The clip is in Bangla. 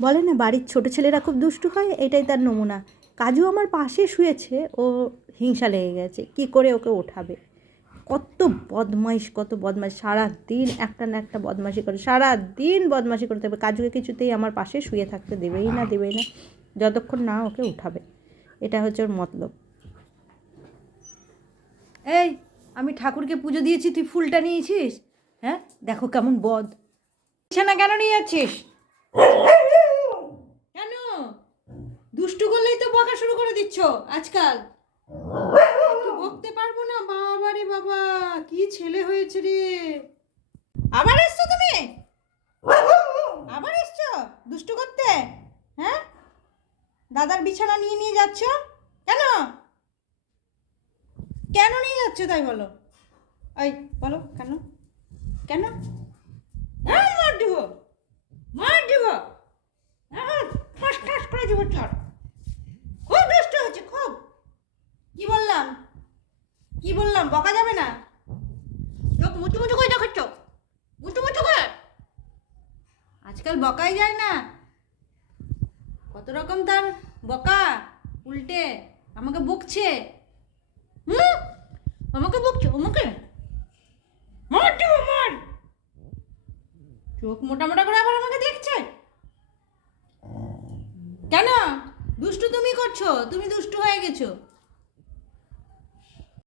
বলে না বাড়ির ছোটো ছেলেরা খুব দুষ্টু হয়, এটাই তার নমুনা। কাজু আমার পাশে শুয়েছে, ও হিংসা লেগে গেছে কী করে ওকে ওঠাবে। কত বদমাইশ, কত বদমাইশ, সারাদিন একটা না একটা বদমাইশি করে, সারাদিন বদমাইশি করতে হবে। কাজুকে কিছুতেই আমার পাশে শুয়ে থাকতে দেবেই না, যতক্ষণ না ওকে উঠাবে। এটা হচ্ছে ওর মতলব। এই, আমি ঠাকুরকে পুজো দিয়েছি, তুই ফুলটা নিয়েছিস? হ্যাঁ, দেখো কেমন বদ। বিছানা কেন নিয়ে যাচ্ছিস? কেন? দুষ্টু করলেই তো বকা শুরু করে দিচ্ছ আজকাল। একটু বকতে পারবো না? বাবা রে বাবা, কি ছেলে হয়েছে রে। আবার এসছো তুমি? আবার এসছো দুষ্টু করতে? হ্যাঁ, দাদার বিছানা নিয়ে নিয়ে যাচ্ছ কেন? কেন নিয়ে যাচ্ছ তাই বলো। এই বলো কেন? কেন? হ্যাঁ, মার দিব, মার দিব, ঠাস ঠাস করে দিব চর। খুব দুষ্ট হচ্ছে খুব। কি বললাম, কি বললাম? বকা যাবে না। চোখ মুচু মুচু করে দেখাচ্ছ, মুচু মুচু করে। আজকাল বকাই যায় না, কত রকম তার বকা। উল্টে আমাকে বকছে। হুম, আমাকে বকছে, আমাকে মার দিব, মার। চোখ মোটা মোটা করে আবার আমাকে দেখছে কেন? দুষ্টু তুমি করছো, তুমি দুষ্টু হয়ে গেছো।